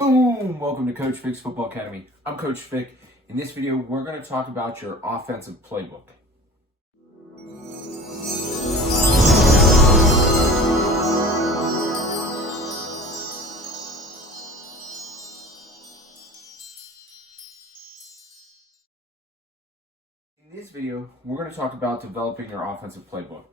Boom! Welcome to Coach Fick's Football Academy. I'm Coach Fick. In this video, we're going to talk about your offensive playbook. In this video, we're going to talk about developing your offensive playbook.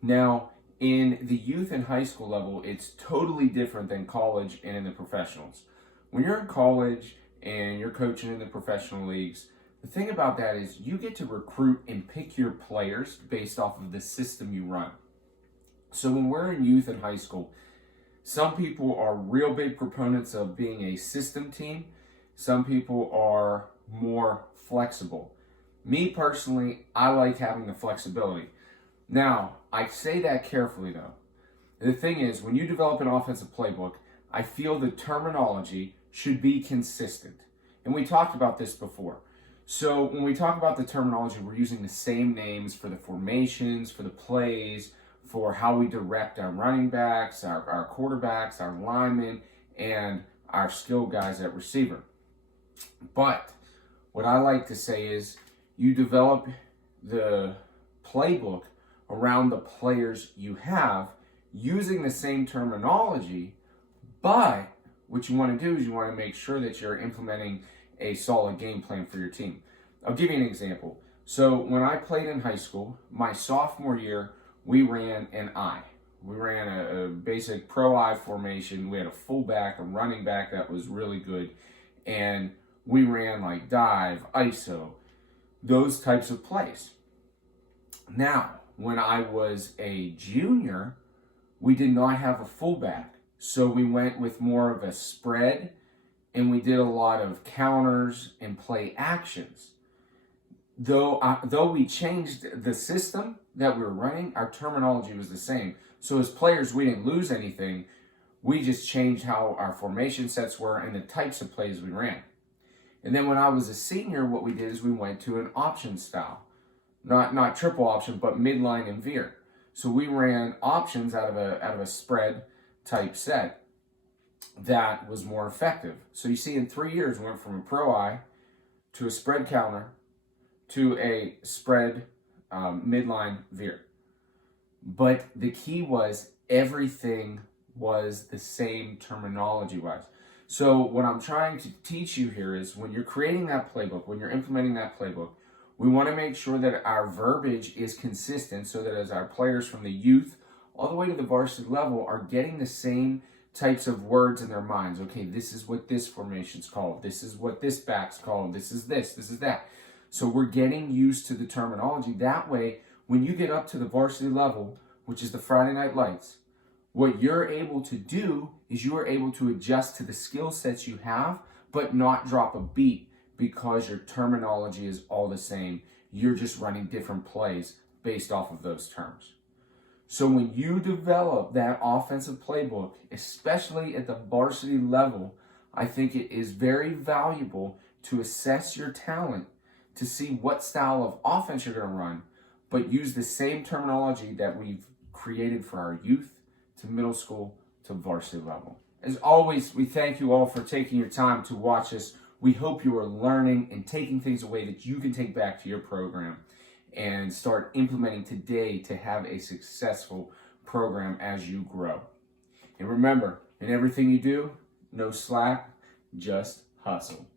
Now, in the youth and high school level, it's totally different than college and in the professionals. When you're in college and you're coaching in the professional leagues, the thing about that is you get to recruit and pick your players based off of the system you run. So when we're in youth and high school, some people are real big proponents of being a system team. Some people are more flexible. Me personally, I like having the flexibility. Now, I say that carefully though. The thing is, when you develop an offensive playbook, I feel the terminology should be consistent. And we talked about this before. So when we talk about the terminology, we're using the same names for the formations, for the plays, for how we direct our running backs, our quarterbacks, our linemen, and our skill guys at receiver. But what I like to say is you develop the playbook around the players you have using the same terminology, but what you want to do is you want to make sure that you're implementing a solid game plan for your team. I'll give you an example. So when I played in high school, my sophomore year, we ran an I. We ran a basic pro I formation. We had a fullback, a running back that was really good, and we ran like dive, ISO, those types of plays. Now, when I was a junior, we did not have a fullback. So we went with more of a spread, and we did a lot of counters and play actions. Though we changed the system that we were running, our terminology was the same. So as players, we didn't lose anything. We just changed how our formation sets were and the types of plays we ran. And then when I was a senior, what we did is we went to an option style. Not triple option, but midline and veer. So we ran options out of a spread type set that was more effective. So you see, in 3 years, we went from a pro I to a spread counter to a spread midline veer. But the key was everything was the same terminology-wise. So what I'm trying to teach you here is when you're creating that playbook, when you're implementing that playbook, we want to make sure that our verbiage is consistent so that as our players from the youth all the way to the varsity level are getting the same types of words in their minds. Okay, this is what this formation's called. This is what this back's called. This is that. So we're getting used to the terminology. That way, when you get up to the varsity level, which is the Friday Night Lights, what you're able to do is you are able to adjust to the skill sets you have, but not drop a beat because your terminology is all the same. You're just running different plays based off of those terms. So when you develop that offensive playbook, especially at the varsity level, I think it is very valuable to assess your talent to see what style of offense you're going to run, but use the same terminology that we've created for our youth to middle school to varsity level. As always, we thank you all for taking your time to watch us. We hope you are learning and taking things away that you can take back to your program and start implementing today to have a successful program as you grow. And remember, in everything you do, no slack, just hustle.